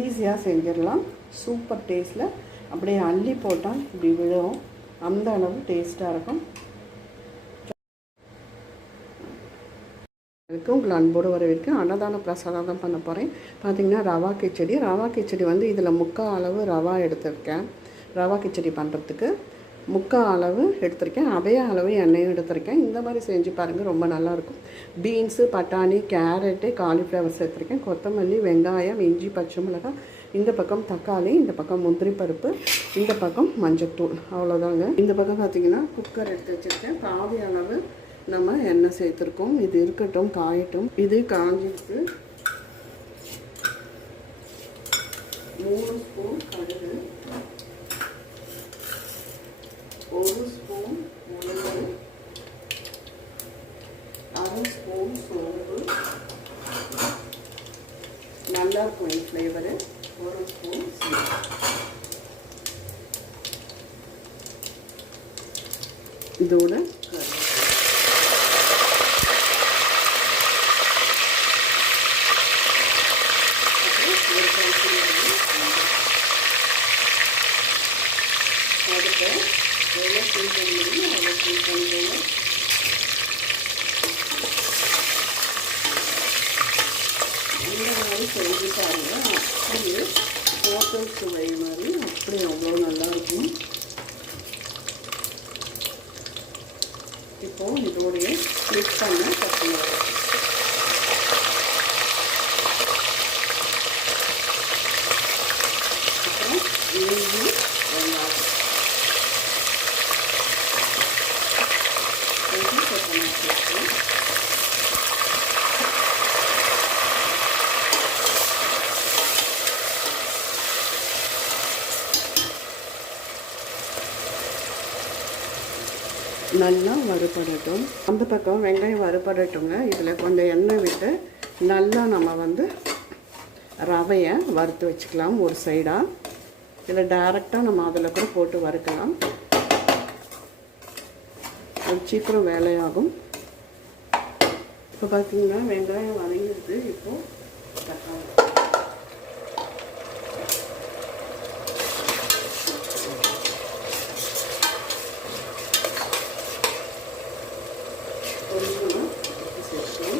ஈஸியாக செஞ்சிடலாம். சூப்பர் டேஸ்ட்டில் அப்படியே அள்ளி போட்டால் இப்படி விழும், அந்த அளவு டேஸ்ட்டாக இருக்கும். உங்களை அன்போடு வரவேற்கு அன்னதான பிரசாதம் தான் பண்ண போகிறேன். பார்த்திங்கன்னா ரவா கிச்சடி வந்து இதில் 3/4 அளவு ரவா எடுத்திருக்கேன். ரவா கிச்சடி பண்ணுறதுக்கு 3/4 அளவு எடுத்திருக்கேன். அதே அளவு எண்ணெயும் எடுத்திருக்கேன். இந்த மாதிரி செஞ்சு பாருங்கள், ரொம்ப நல்லாயிருக்கும். பீன்ஸு, பட்டாணி, கேரட்டு, காலிஃப்ளவர் சேர்த்துருக்கேன். கொத்தமல்லி, வெங்காயம், இஞ்சி, பச்சை மிளகாய், இந்த பக்கம் தக்காளி, இந்த பக்கம் முந்திரி பருப்பு, இந்த பக்கம் மஞ்சத்தூள், அவ்வளோதாங்க. இந்த பக்கம் பார்த்திங்கன்னா குக்கர் எடுத்து வச்சுருக்கேன். பாதி அளவு நம்ம எண்ணெய் சேர்த்துருக்கோம். இது இருக்கட்டும், காயட்டும். இது காஞ்சிருக்கு. 3 ஸ்பூன் கடுகு, 1 ஸ்பூன் உளுந்து, 1/2 ஸ்பூன் சோம்பு, நல்லா இருக்கும் ஃப்ளேவரு, 1 ஸ்பூன் சீரகம். இதோட அடுத்து எவ்வளோ ஃபீல் பண்ண முடியும் அவ்வளோ ஃபீல் பண்ணுறோங்க. இந்த மாதிரி செஞ்சு பாருங்கள், அப்படியே ஹோட்டல் சுவை மாதிரி அப்படியே அவ்வளோ நல்லாயிருக்கும். இப்போது இதோடைய மிக்ஸ் பண்ண கற்றுக்கலாம். அப்புறம் இஞ்சி, வெங்காயம், நல்லா வறுபடட்டும். அந்த பக்கம் வெங்காயம் வறுபடட்டுங்க. இதில் கொஞ்சம் எண்ணெய் விட்டு நல்லா நம்ம வந்து ரவையை வறுத்து வச்சுக்கலாம் ஒரு சைடாக. இதில் டைரெக்டாக நம்ம அதில் கூட போட்டு வறுக்கலாம், அது சீக்கிரம் வேலையாகும். இப்போ பார்த்திங்கன்னா வெங்காயம் வதங்கிடுது. இப்போது தக்காளி, கொஞ்சமாக சேர்த்து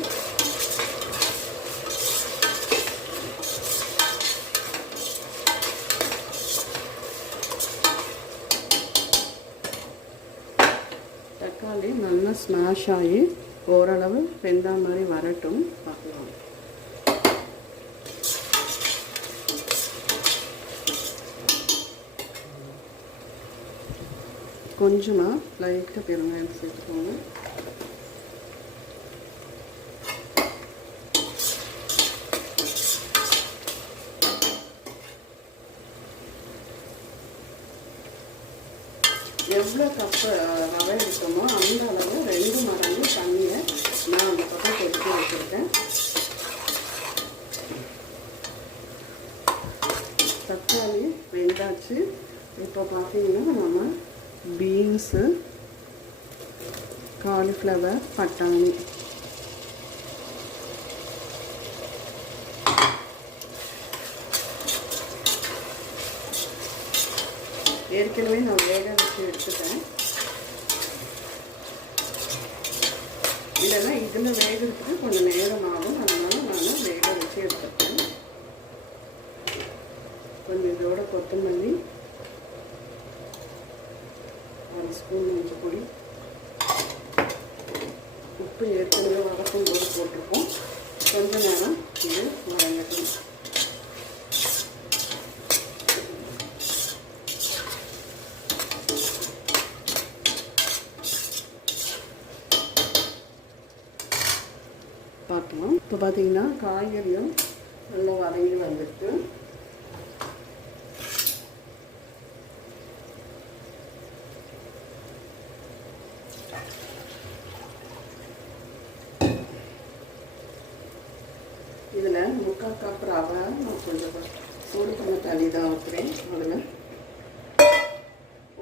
தக்காளி நல்லா ஸ்மாஷ் ஆகி ஓரளவு வெந்தா மாதிரி வரட்டும், பார்க்கலாம். கொஞ்சமாக லைட்டாக பெருங்காயம் சேர்த்துக்கோங்க. எவ்வளோ கப்பு ரவை எடுத்தோமோ அந்த அளவு 2 மடங்கு தண்ணியை நான் அந்த பக்கம் கொதிக்க வச்சுருக்கேன். தக்காளி வெந்தாச்சு. இப்போ பார்த்தீங்கன்னா நம்ம பீன்ஸு, காலிஃப்ளவர், பட்டாணி, ஏற்கனவே நான் வேக வச்சு எடுத்துட்டேன். இல்லைன்னா இதில் வேகிறதுக்கு கொஞ்சம் நேரம் ஆகும், அதனால நான் வேக வச்சு எடுத்துட்டேன். கொஞ்சம் இதோட கொத்தமல்லி, 1 ஸ்பூன் மஞ்சள் பொடி, உப்பு ஏற்கனவே வதக்கும் போது போட்டிருக்கோம். கொஞ்ச நேரம் இது வதங்கட்டும். பார்க்கலாம். இப்போ பார்த்தீங்கன்னா காய்கறியும் நல்லா வதங்கி வந்துட்டு இதில் 3/4 கப் ரவை நான் கொஞ்சம் சூடு பண்ண தண்ணி தான் ஊற்றுறேன். அதில்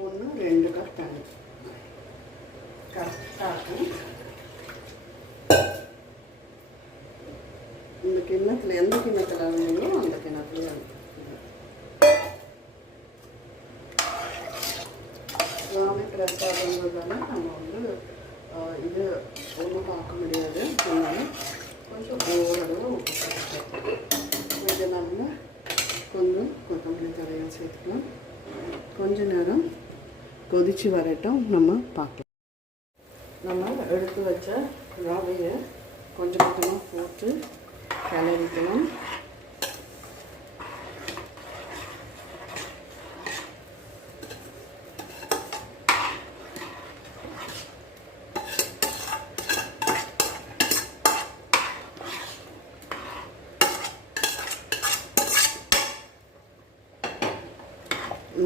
1-2 கப் தண்ணி கரெக்டாக. இந்த கிண்ணத்தில் எந்த கிண்ணத்தில் இருந்தீங்களோ அந்த கிண்ணத்துலேயே சுவாமி பிரசாதங்கிறதால நம்ம வந்து இது ஒன்றும் பார்க்க முடியாது. அதனால கொஞ்சம் ஓரளவு உப்பு சேர்த்துக்கலாம். கொஞ்சம் நம்ம கொஞ்சம் கொத்தமல்லி தழையாக சேர்த்துக்கலாம். கொஞ்ச நேரம் கொதித்து வரட்டும், நம்ம பார்க்கலாம். நம்ம எடுத்து வச்ச ரவையை கொஞ்சம் கொஞ்சமாக போட்டு கிளறிக்கலாம்.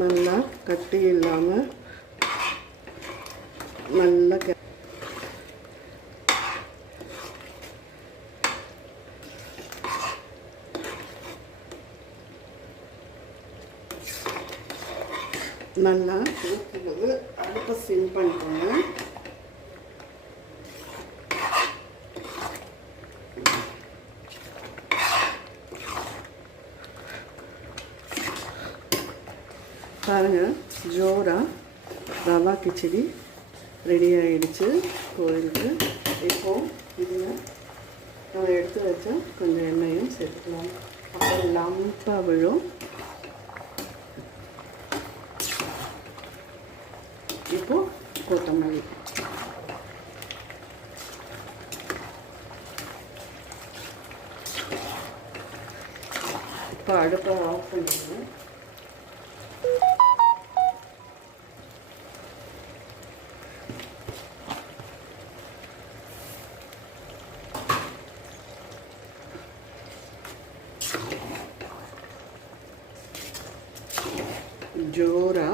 நல்லா கட்டி இல்லாமல் நல்லா நல்லா ஊற்றுறது. அடுப்பை சிம் பண்ணிக்கோங்க. பாருங்கள், ஜோராக ரவா கிச்சடி ரெடி ஆகிடுச்சு கோயிலுக்கு. இப்போது இதில் நம்ம எடுத்து வச்சா கொஞ்சம் எண்ணெயும் சேர்த்துக்கலாம். அப்புறம் லம்பாக விழும். இப்போது கொத்தமல்லி. இப்போ அடுப்பை ஆஃப் பண்ணிடுங்க. ஜோரா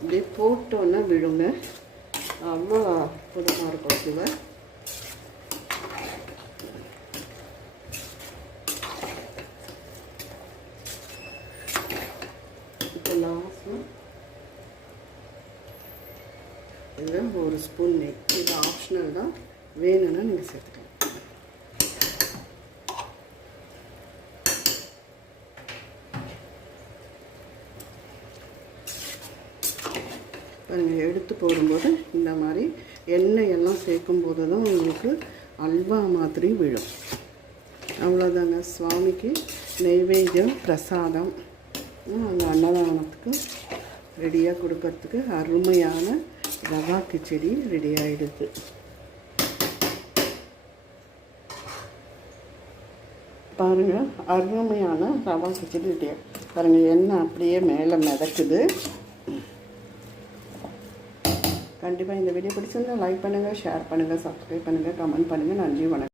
இப்படி போட்டோன்னா விடுங்க. அவ்வளோ அற்புதமாக இருக்கும் சுவை. இப்போ லாஸ்ட்டில் இதில் ஒரு ஸ்பூன் நெய். இது ஆப்ஷனல் தான், வேணும்னா நீங்கள் சேர்த்துக்கலாம். பாருங்கள், எடுத்து போடும்போது இந்த மாதிரி எண்ணெய் எல்லாம் சேர்க்கும்போது தான் உங்களுக்கு அல்வா மாதிரி விழும். அவ்வளோதாங்க, சுவாமிக்கு நெய்வேத்தியம் பிரசாதம் அந்த அன்னதானத்துக்கு ரெடியாக கொடுக்கறதுக்கு அருமையான ரவா கிச்சடி ரெடி ஆகிடுது. பாருங்கள், அருமையான ரவா கிச்சடி ரெடியாக. பாருங்கள், எண்ணெய் அப்படியே மேலே மிதக்குது. கண்டிப்பாக இந்த வீடியோ பிடிச்சிருந்தா லைக் பண்ணுங்கள், ஷேர் பண்ணுங்கள், சப்ஸ்கிரைப் பண்ணுங்கள், கமெண்ட் பண்ணுங்கள். நன்றி, வணக்கம்.